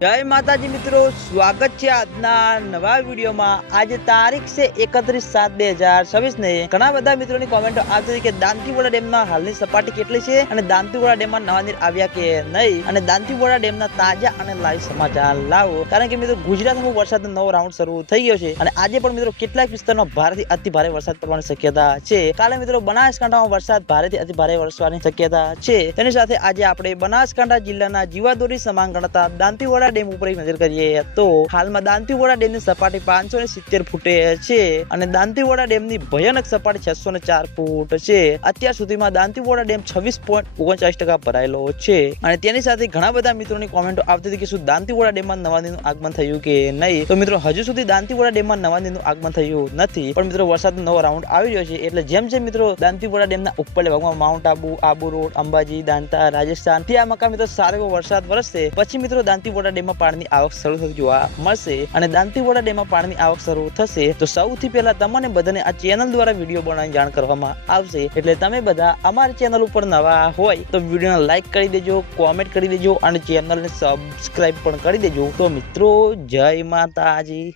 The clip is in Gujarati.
जय माताजी मित्रों, स्वागत है આજના નવા વિડીયોમાં। આજે તારીખ છે 31/7/2026 ને ઘણા બધા મિત્રોની કોમેન્ટો આવતી હતી કે દાંતીવાડા ડેમના હાલની સપાટી કેટલી છે અને દાંતીવાડા ડેમમાં નવા નીર આવ્યા કે નહીં, અને દાંતીવાડા ડેમના તાજા અને લાઈવ સમાચાર લાવો। કારણ કે મિત્રો ગુજરાતમાં વરસાદનો નવો રાઉન્ડ શરૂ થઈ ગયો છે અને આજે પણ મિત્રો કેટલાક વિસ્તારમાં ભારેથી અતિ ભારે વરસાદ પડવાની શક્યતા છે। કાલે મિત્રો બનાસકાંઠામાં વરસાદ ભારેથી અતિ ભારે વરસવાની શક્યતા છે। તેની સાથે આજે આપણે બનાસકાંઠા જિલ્લાના જીવાદોરી સમાન ગણતા દાંતીવાડા ડેમ ઉપર નજર કરીએ તો હાલમાં દાંતીવાડા ડેમની સપાટી 570 ફૂટે છે અને દાંતીવાડા ડેમની ભયાનક સપાટી 604 ફૂટ છે। અત્યાર સુધીમાં દાંતીવાડા ડેમ 26.39% ભરાયેલો છે અને તેની સાથે ઘણા બધા મિત્રોની કોમેન્ટો આવતી હતી કે શું દાંતીવાડા ડેમમાં નવા નીરનું આગમન થયું કે નહીં। તો મિત્રો હજુ સુધી દાંતીવાડા ડેમમાં નવા નીરનું આગમન થયું નથી, પણ મિત્રો વરસાદનો નવો રાઉન્ડ આવી રહ્યો છે। એટલે જેમ જેમ મિત્રો દાંતીવાડા ડેમના ઉપરના ભાગમાં માઉન્ટ આબુ, આબુ રોડ, અંબાજી, દાંતા, રાજસ્થાન ત્યાં મકા મિત્રો સારો એવો વરસાદ વરસશે, પછી મિત્રો દાંતીવાડા ડેમમાં પાણીની આવક શરૂ થતી જોવા મળશે અને દાંતીવાડા ડેમમાં પાણીની આવક શરૂ થશે તો સૌથી પહેલા તમને બધાને આ ચેનલ દ્વારા વિડીયો બનાવીને જાણ કરવામાં આવશે। એટલે તમે બધા અમારી ચેનલ ઉપર નવા હોય તો વિડીયોને લાઈક કરી દેજો, કોમેન્ટ કરી દેજો અને ચેનલને સબસ્ક્રાઇબ પણ કરી દેજો। તો મિત્રો જય માતાજી।